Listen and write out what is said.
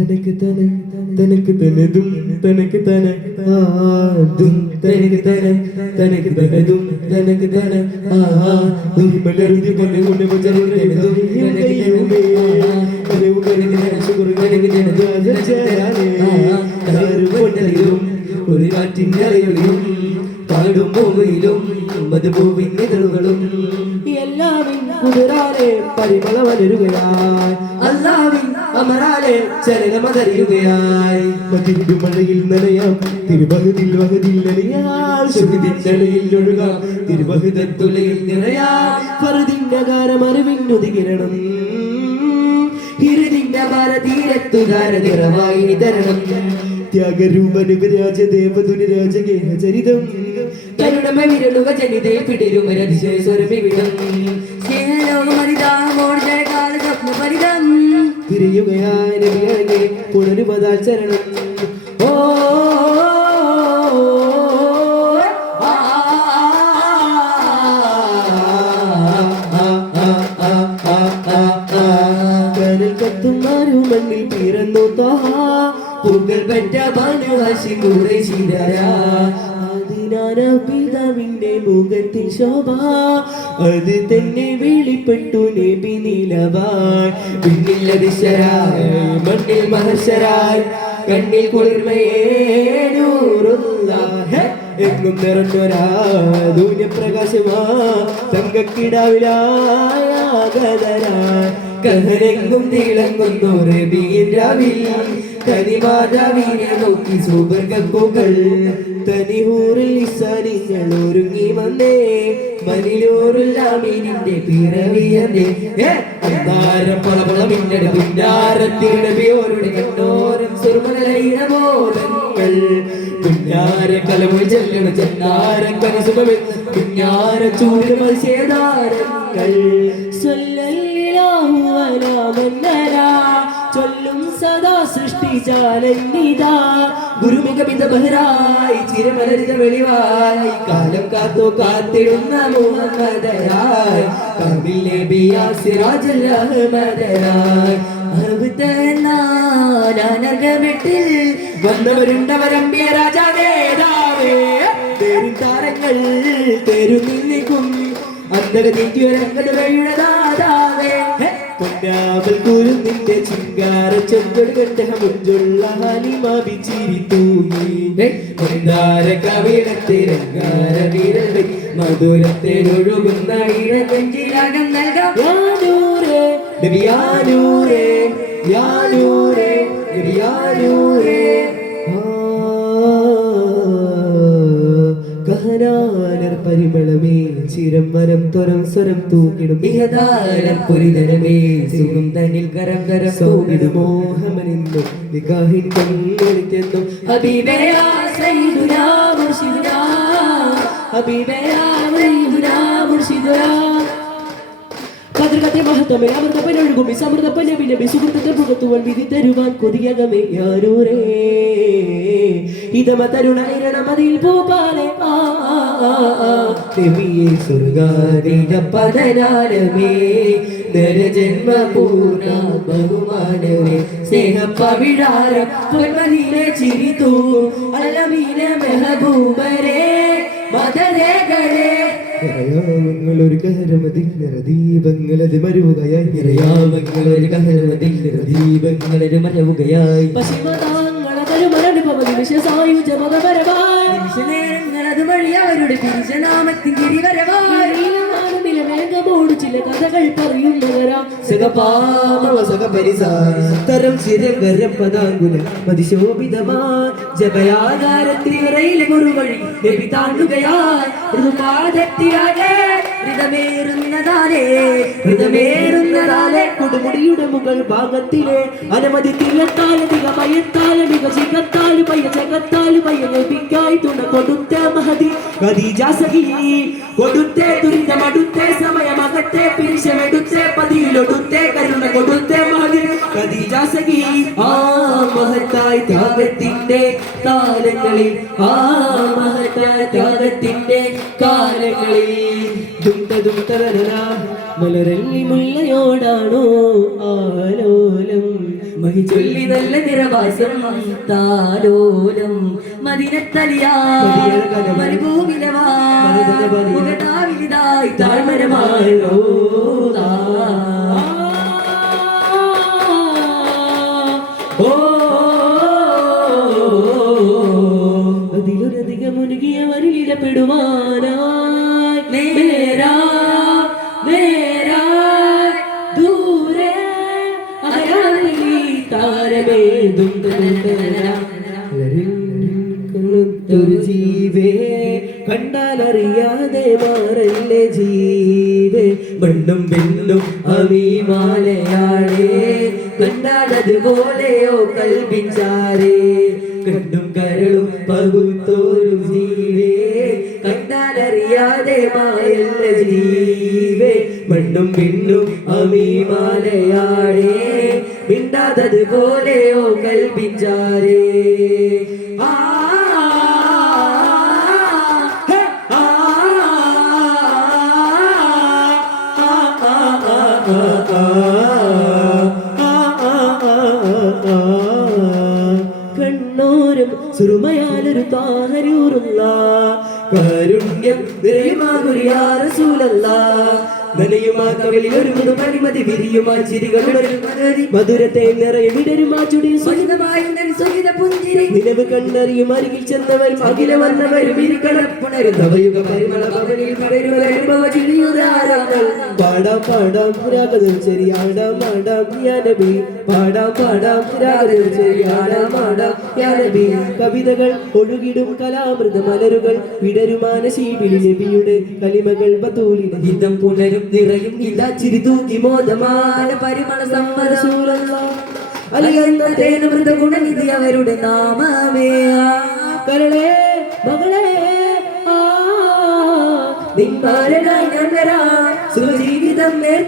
തനക്ക് തന തനക്ക് തനതും തനക്ക് തന. ആ ദും തനക്ക് തന തനക്ക് തനതും തനക്ക് തന. ആ ദും മലരുതി പൊന്നെ കൊണ്ടു തന ദും കരക്ക് തന ശുക്ർ കരക്ക് തന ദ്വാജരാനേ കരവ് പൊന്നലിലും ഒരു കാറ്റിൻ പാടും എല്ലാവരും കുതിരാലെ പരിമള അല്ലാവിൻ അമരാലെ ചരകമതറിയുകയായി മതിരിന്റെ മഴയിൽ നനയാം. തിരുവഹതിൽ വഹതിൽ നനയാൽ ശുഭിതിന്നലയിൽ ഒഴുകാം. തിരുവഹുതത്തുലയിൽ നിറയാം ഫറുതിന്റെ ഗാനം അറിവിന്നുതികിരണം ഇരുതിന്റെ ഭാരതീരത്തുകാര നിറവായി തരണം ത്യാഗരൂപനുക രാജദേവതുന ചരിതം. കരുണമ വിരളുക ജനിതേ പിടിരുമരതിശയ സ്വരമിവിടം. തിരിയുകയായ നബിയഴകെ പുനരുപതാൽ ചരണം ഓ മണ്ണിൽ പിറന്നു തോഹ പൂക്കൾ പെറ്റ ബാനു ഹസി അതിനാന പിതാവിന്റെ മുഖത്തിൽ ശോഭ. അത് തന്നെ വെളിപ്പെട്ടു നബി നിലവാൻ. പിന്നിൽ അതിശരായി മണ്ണിൽ മഹർഷരായി. കണ്ണിൽ കുളിർമയേനൂറുള്ള എങ്ങും നിറഞ്ഞൊരാ പ്രകാശമാ തങ്കക്കിടാവിലായാകതരാൻ കഹരെങ്ങും തിളങ്ങുന്നു രവിയിൽ രാവിൽ. കനിമാതാവിനെ നോക്കി തനി തനിഹൂറിൽ ഇസാനിങ്ങൾ ഒരുങ്ങി വന്നേ. മനിലൂറുല്ലാമീനിന്റെ പിറവിയന്റെ അന്താരം പളപള മിന്നട പിന്നാരത്തിടവിയോരുടെ കണ്ടോരം സുർമലൈനമോദങ്ങൾ പിന്നാര കലമൊഴി ചെല്ലണ ചെന്നാര കനസുമേ പിന്നാര ചൂട് മത്സ്യധാരങ്ങൾ ചൊല്ലും സദാ സൃഷ്ടിച്ചാലെന്നിതാ ഗുരുമികമിത ബഹരായി ചിരമലരിത വെളിവായി. വന്നവരുണ്ടവരമ്പിയ രാജാവേദാവേ പേരും താരങ്ങൾ പേരും നിന്നിക്കും. പൊന്നാവൽ കുരുന്നിന്റെ ചിങ്കാര ചെമ്പട് കണ്ടഹമുഞ്ചുള്ള ഹാലിമാപിച്ചിരിത്തൂയി മന്ദാര കവിടത്തിരങ്കാര വീരൽ മധുരത്തിലൊഴുകുന്ന ഇഴനെഞ്ചിലകം നൽകാം. യാനൂരേ യാനൂരേ യാനൂരേ യാനൂരേ കഹനാനർ പരിമളമേ ചിരം വരം ത്വരം സ്വരം തൂക്കിടും. ഇഹദാരം പുരിതരമേ സുഖം തന്നിൽ കരം കരം സൗകിടും മോഹമനിന്നു മുർഷിദുനാ ഹബീബയാ സയ്യിദുനാ മുർഷിദുനാ പതൃകത്തെ മഹത്വമേ അമൃതപ്പനൊഴുകും സമൃദ്ധപ്പനെ പിന്നെ സുഹൃത്തത്തെ പുറത്തുവൻ വിധി തരുവാൻ കൊതിയകമേ യാരൂരേ. ഇതമ തരുണൈരണമതിൽ പൂപ്പാലെ ആ. രവിയെ സ്വർഗാദിന പതനാരമേ ബഹുമാനമേ സ്നേഹപ്പവിഴാര പൊന്മദീനെ ചിരിതൂ അല്ലമീന മെഹബൂബരേ മതരേഖരേ നിറയാമങ്ങൾ ഒരു കഹരമതിൽ നിറദീപങ്ങളത് മരുവുകയായി. നിറയാമങ്ങൾ ഒരു കഹരമതിൽ നിറദീപങ്ങളത് മരവുകയായി. പശ്ചിമതാങ്ങളതൊരു മരണപമതി വിശസായുജമതപരമായി നിമിഷനേരങ്ങളത് വഴി അവരുടെ തിരിച്ചനാമത്തിൻ തിരിവരവായി മേഘമോട് ചില കഥകൾ പറയുന്നവരാം സകപാമവ സകപരിസാരം ചിരകരപ്പതാങ്കുല മതിശോഭിതമാ ജപയാകാരത്തിറയിലെ കുറുവഴി നബി താണ്ടുകയായി ഋതുപാദത്തിലാകെ ഹൃദമേറുന്നതാലേ ഹൃദമേറുന്നതാലെ കൊടുമുടിയുടെ മുകൾ ഭാഗത്തിലെ അനവധി തിലത്താലധിക മയത്താൽ വികസികത്താൽ പയ്യ ജഗത്താൽ പയ്യ ലഭിക്കായി തുണ കൊടുത്ത മഹതി. ഖദീജ സഖി കൊടുത്തേ ദുരിതമടുത്തേ സമയമകത്തെ പിരിശമെടുത്തേ പതിയിലൊടുത്തേ കരുണ കൊടുത്തേ മഹതി. ഖദീജ സഖി ആ മഹത്തായി ത്യാഗത്തിന്റെ കാലങ്ങളിൽ ആ മഹത്തായ ത്യാഗത്തിന്റെ കാലങ്ങളിൽ ദുണ്ട ദുണ്ടരന മലരല്ലി മുല്ലയോടാണോ ആലോലം? മഹി ചൊല്ലി നല്ല നിറവാസം താലോലം മദിനത്തലിയാ മരുഭൂമിലവാ താഴ്മരമായി. താരമേതും ഒരു ജീവേ കണ്ടാലറിയാതെ മാറല്ലേ ജീവേ മണ്ണും പെണ്ണും അമീമാലയാളേ കണ്ടാലതുപോലെയോ കൽപ്പിച്ചാരേ കണ്ടും കരളും പകുത്തോരു ജീ ജീവേ മണ്ണും പിണ്ണും അമീമാലയാടേ മിണ്ടാതത് പോലെയോ കൽപ്പിച്ചാരേ ആ കണ്ണോരം സുറുമയാലൊരു താരൂറുള്ള കാരുണ്യം നിറയുമാകുരിയാറസൂലല്ല നനയുമാ കവിളിൽ ഒരു മുതുമണിമതി വിരിയുമാ ചിരികൾ മധുരത്തെ നിറയും ഇടരുമാ ചുടി പുഞ്ചിരി. നിലവ് കണ്ടറിയും അരികിൽ ചെന്നവരും അഖില വന്നവരും ഇരിക്കടപ്പുണരും നവയുഗ പരിമള ഭവനിൽ പാടാം പാടാം രാഗതം ശരിയാടാം ആടാം യാനബി. പാടാം പാടാം രാഗതം ശരിയാടാം ആടാം യാനബി. കവിതകൾ ഒഴുകിടും കലാമൃത മലരുകൾ. വിടരുമാന ശീപിളി നബിയുടെ കലിമകൾ ബതൂലി ഹിതം പുണരും നിറയും നിറയും ചിരി തൂക്കി മോദമാല പരിമള സമ്മതസൂലല്ല അലിയന്ന തേനമൃത ഗുണനിധി അവരുടെ നാമമേ. കരളേ നിൻ ഞാൻ സുജീവിതം